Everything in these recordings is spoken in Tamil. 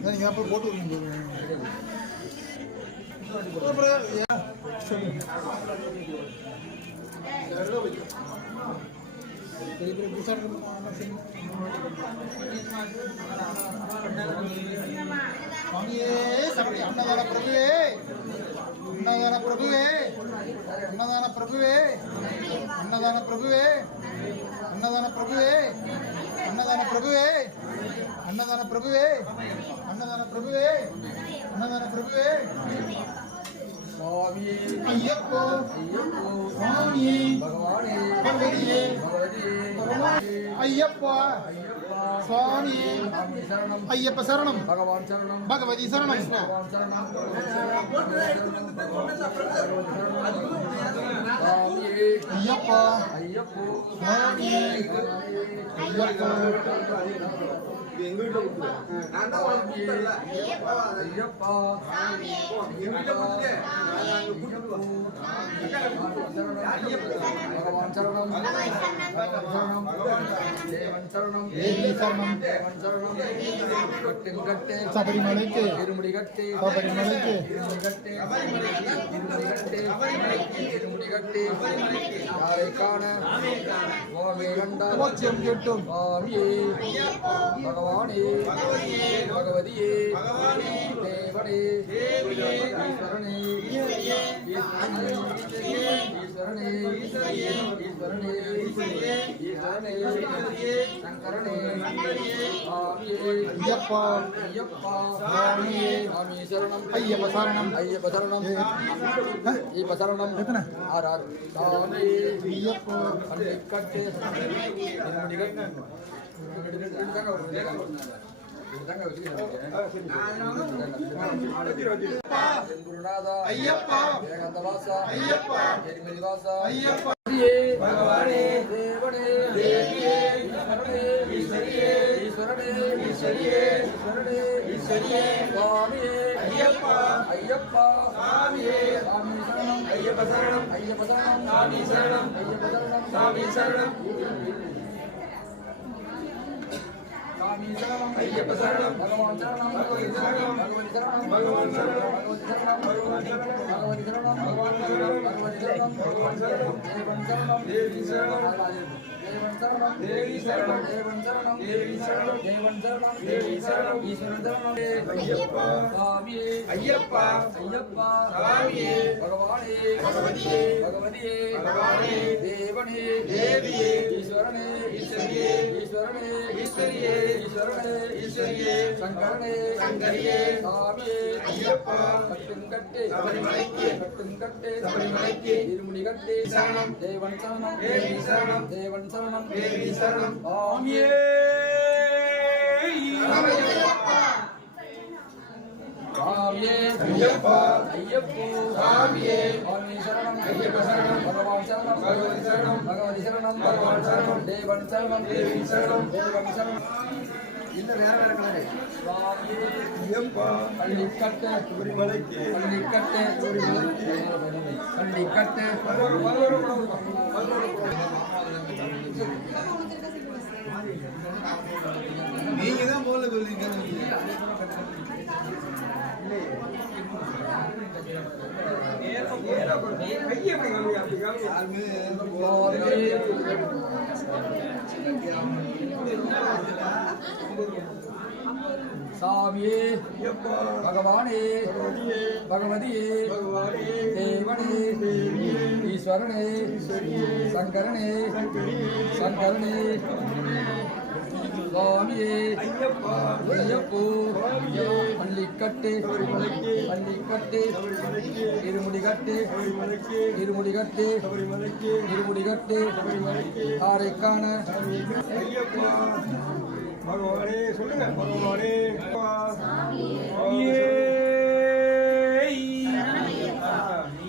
Ini apa foto ini? Ya. అన్నదాన ప్రభువే అన్నదాన ప్రభువే అన్నదాన ప్రభువే అన్నదాన ప్రభువే అన్నదాన ప్రభువే అన్నదాన ప్రభువే అన్నదాన ప్రభువే சுவாமியே ஐயப்போ ஐயப்போ சுவாமியே பகவானே பகவதியே பகவதியே ஐயப்பா ஐயப்பா சுவாமி ஐயப்ப சரணம் பகவான் சரணம் பகவதி சரணம் ஐயப்பா ஐயப்போ சுவாமி ஐயப்பா இது எங்க வீட்டுல சபரிமலைக்கு. சபரிமலைக்கு. காண? கோவை கண்டால்? பகவான் பகவானே பகவதியே தேவனே ஈஸ்வரனே. ஈஸ்வரனே ஈஸ்வரனே ஈஸ்வரனே. சங்கரனே ஐயப்பா. ஐயப்பா சுவாமியே. சுவாமி சரணம். ஐயப்ப சரணம். ஐயப்ப சரணம். ஐயப்ப சரணம். எத்தனை? ஆறு ஆறு சுவாமி ஐயப்பா. கட்டு இருமுடி கட்டு. குருநாதா ஐயப்பா. ஏகாந்தவாசா ஐயப்பா. எரிமலிவாசா ஐயப்பா. பகவானே தேவனே தேவியே ஈஸ்வரியே ஈஸ்வரனே ஈஸ்வரியே ஈஸ்வரனே ஈஸ்வரியே சுவாமியே ஐயப்பா. ஐயப்பா சாமி சரணம். ஐயப்ப சரணம். ஐயப்ப சரணம். சாமி சரணம். ஐயப்ப சரணம் சாமி சரணம் சாமி சரணம். ஐயப்ப சரணம் பகவான் சரணம் பகவதி சரணம் பகவதி சரணம் பகவான் சரணம் பகவதி சரணம் பகவதி சரணம் பகவான் சரணம் பகவதி சரணம் பகவான் சரணம் தேவன் சரணம் தேவி சரணம் தேவன் சரணம் தேவி சரணம் தேவன் சரணம் தேவி சரணம் தேவன் சரணம் தேவி சரணம் ஈஸ்வரன் சரணம் ஐயப்பா ஐயப்பா ஐயப்பா பகவானே பகவதியே பகவதியே பகவானே தேவனே தேவியே ஈஸ்வரனே ஈஸ்வரியே ஈஸ்வரனே ஈஸ்வரியே ஈஸ்வரனே ஈஸ்வரியே. சங்கரனே சங்கரியே. சாமியே. ஐயப்பா. கட்டும் கட்டு. சபரிமலைக்கு. கட்டும் கட்டு. சபரிமலைக்கு. இருமுடி கட்டு. சரணம். தேவன் சரணம். தேவி சரணம். தேவன் சரணம். தேவி சரணம். சாமியே சாமியே ஐயப்பா. ஐயப்போ. சாமியே சுவாமி சரணம். ஐயப்ப சரணம். பகவான் சரணம். பகவதி சரணம். பகவதி சரணம். பகவான் சரணம். தேவன் சரணம். தேவி சரணம் தேவன் சரணம். இன்னும் வேற வேற கலரு. சுவாமியே. ஐயப்பா. நீங்க தான் முதல்ல சொல்றீங்க. சாமியே பகவானே பகவதியே தேவனே ஈஸ்வரனே சங்கரனே சங்கரனே சுவாமியே ஐயப்போ கட்டு பள்ளி கட்டு இருமுடி கட்டு இருமுடி கட்டு இருமுடி கட்டு ஆரை காண பகவானே சொல்லுங்க பகவானே.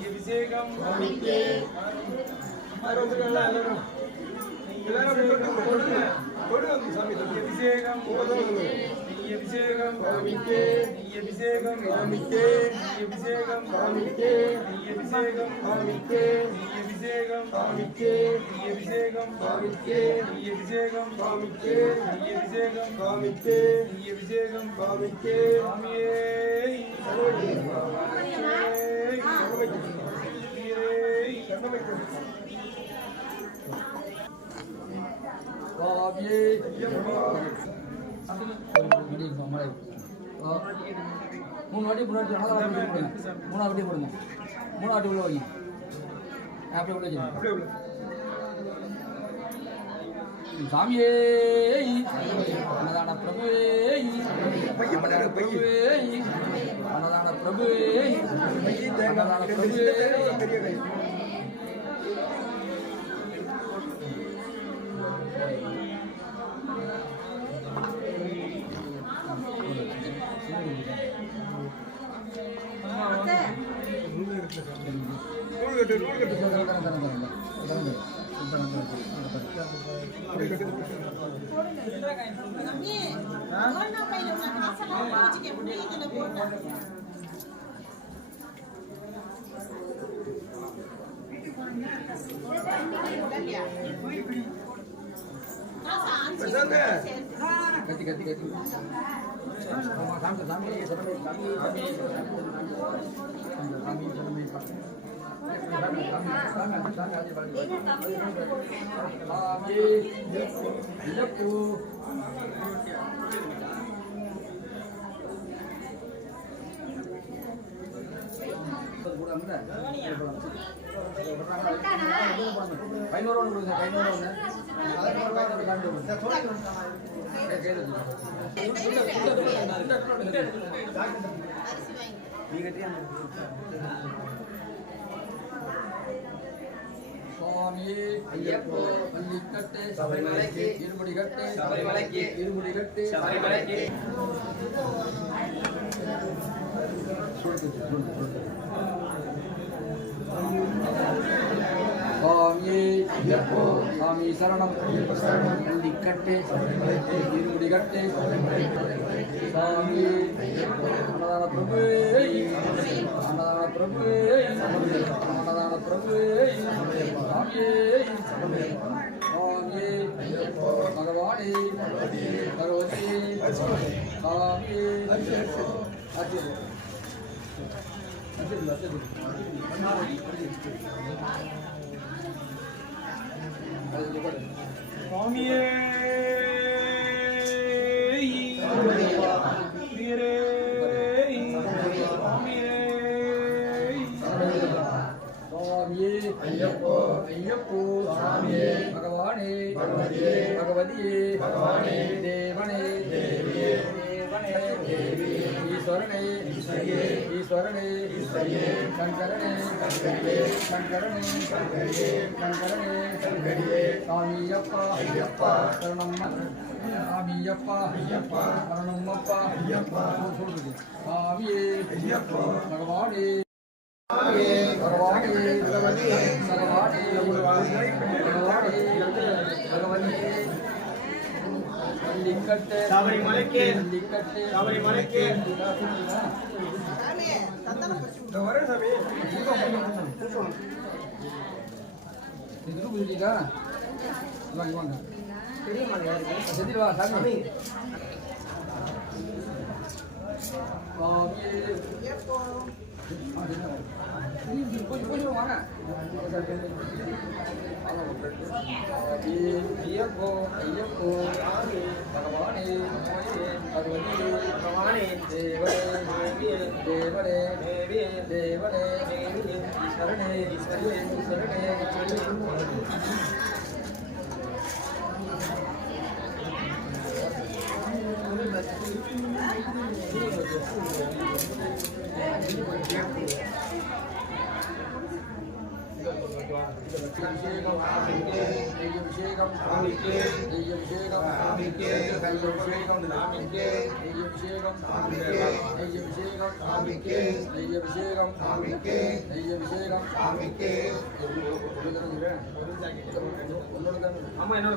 அபிஷேகம். எல்லாரும் எல்லாரும் கொடுங்க கொடுங்க சாமி அபிஷேகம். அபிஷேகம் காமிக்கே அபிஷேகம் காமிக்கே அபிஷேகம் காமிக்கே அபிஷேகம் காமிக்கே அபிஷேகம் காமிக்கே அபிஷேகம் காமிக்கே அபிஷேகம் காமிக்கே அபிஷேகம் காமிக்கே அபிஷேகம் காமிக்கே சாமியே. சுவாமியே மூணு வாட்டி தான் வாட்டி போடுங்க. மூணு வாட்டி போடுங்க. மூணு வாட்டி உள்ள வைங்க. உள்ள அப்படியே உள்ள. சாமியே அன்னதான பிரபுவே. பிரபுவே. அன்னதான பிரபுவே. அன்னதான பிரபுவே. கத்தி கத்தி கத்தி சாமி சாமி சாமி சாமி சாமி சாமி ஐநூறு ஒன்று கொடுங்க ஐநூறு ஒன்று ஐயப்போ பள்ளிக்கட்டு சபரிமலைக்கு இருமுடி கட்டு சபரிமலைக்கு இருமுடி கட்டு. சபரிமலைக்கு சுவாமியே ஐயப்போ சுவாமி சரணம். பள்ளிக்கட்டு இருமுடி கட்டு. சுவாமியே அன்னதான பிரபு. அன்னதான பிரபு. Come here. பகவதியே தேவனே. தேவனே. ஈஸ்வரனே. ஈஸ்வரனே. சங்கரனே. சங்கரனே. சங்கரனே. சங்கரனே. சாமியப்பா. ஐயப்பா. சரணம்மா. சாமியப்பா. ஐயப்பா. சரணம்மப்பா. சபரிமலைக்கு சபரிமலைக்கு திருப்பதிக்கா வாங்க வாங்க தெரியுமா சாமி சாமி ஐயப்போ ஐயப்போ பகவானே பகவதி பகவானே தேவரே தேவியே தேவரே தேவியே தேவரே தேவியே ஈஸ்வரனே ஈஸ்வரியே ஈஸ்வரனே ஈஸ்வரியே கையபிஷேகம் சாமிக்கே கையபிஷேகம் அம்மா என்னோட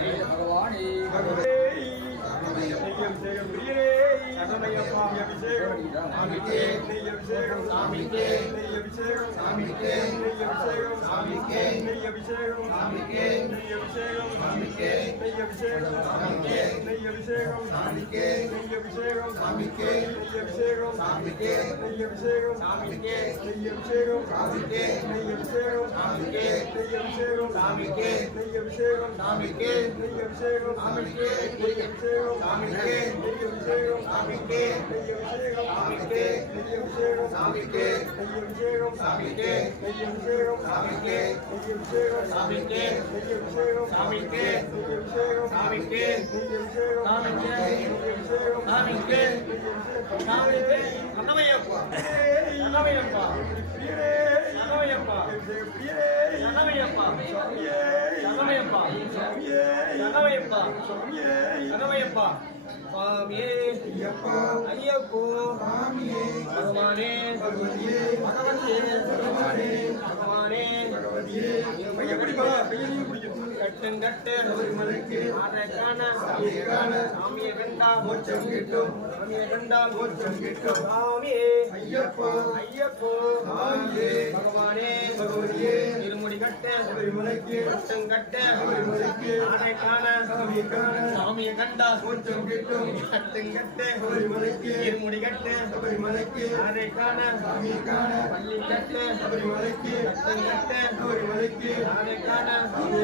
பகவான் நீங்க இருக்கா பகவானே நெய்யம் சேகம் பிரியரே சரணமையப்பா அபிஷேகம் சாமிக்கே நெய்யம் சேகம் சாமிக்கே நெய்யம் சேகம் சாமிக்கே நெய்யம் சேகம் சாமிக்கே நெய்யம் சேகம் சாமிக்கே நெய்யம் சேகம் சாமிக்கே நெய்யம் சேகம் சாமிக்கே நெய்யம் சேகம் சாமிக்கே நெய்யம் சேகம் சாமிக்கே நெய்யம் சேகம் சாமிக்கே நெய்யம் சேகம் சாமிக்கே நெய்யம் சேகம் சாமிக்கே நெய்யம் சேகம் சாமிக்கே நெய்யம் சேகம் சாமிக்கே நெய்யம் சேகம் சாமிக்கே நெய்யம் சேகம் சாமிக்கே நெய்யம் சேகம் சாமிக்கே நெய்யம் சேகம் சாமிக்கே நெய்யம் சேகம் சாமிக்கே நெய்யம் சேகம் சாமிக்கே நெய்யம் சேகம் சாமிக்கே நெய்யம் சேகம் சாமிக்கே நெய்யம் சேகம் சாமிக்கே நெய்யம் சேகம் சாமிக்கே நெய்யம் சேகம் சாமிக்கே நெய்யம் சேகம் சாமிக்கே நெய்யம் சேகம் சாமிக்கே நெய்யம் பிரியரே பிரியரே தனமயப்பா தனமயப்பா தனமயப்பா சுவாமியே. ஐயப்போ. பகவானே. பகவதியே. பகவானே. பகவானே எப்படி வெட்டம் கட்டு சபரிமலைக்கு ஆரைக்கான சாமியக்கான சாமியை கண்டா மோட்சம் கிட்டும். சாமியை கண்டால் மோட்சம் கிட்டும். சாமியே. ஐயப்போ. ஐயப்போ. சாமியே. பகவானே. பகவதியே இருமுடி கட்ட. சபரிமலைக்கு. வெட்டம் கட்ட. சபரிமலைக்கு. ஆரைக்கான சாமியக்கான சாமியை கண்டா மோட்சம் கிட்டும். வெட்டம் மலைக்கு சாமியை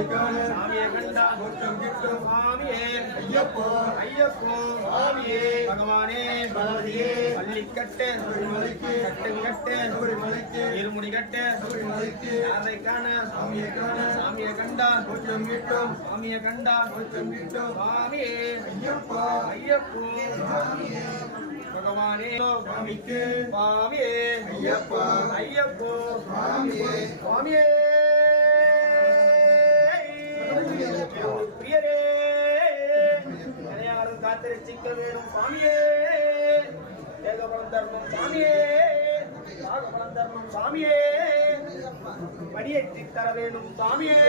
காண சாமியை கண்டா மோட்சம் கிட்டும் சாமியே ஐயப்போ ஐயப்போ சாமியே பகவானே பகவதியே பள்ளிக்கட்டு மலைக்கு கட்டும் கட்டு மலைக்கு இருமுடி கட்டு மலைக்கு யாரை காண சாமியை காண சாமியை கண்டா மோட்சம் கிட்டும் சாமியை கண்டா மோட்சம் கிட்டும் சாமியே ஐயப்போ ஐயப்போ பகவானே சுவாமிக்கு சுவாமியே ஐயப்பா ஐயப்போ சுவாமியே சுவாமியே பிரியரே யாரும் காத்திருச்சிக்க வேணும் சுவாமியே ஏகபலம் தர்மம் சாமியே ராகபலம் தர்மம் சாமியே. படியேற்றி தர வேணும் சாமியே.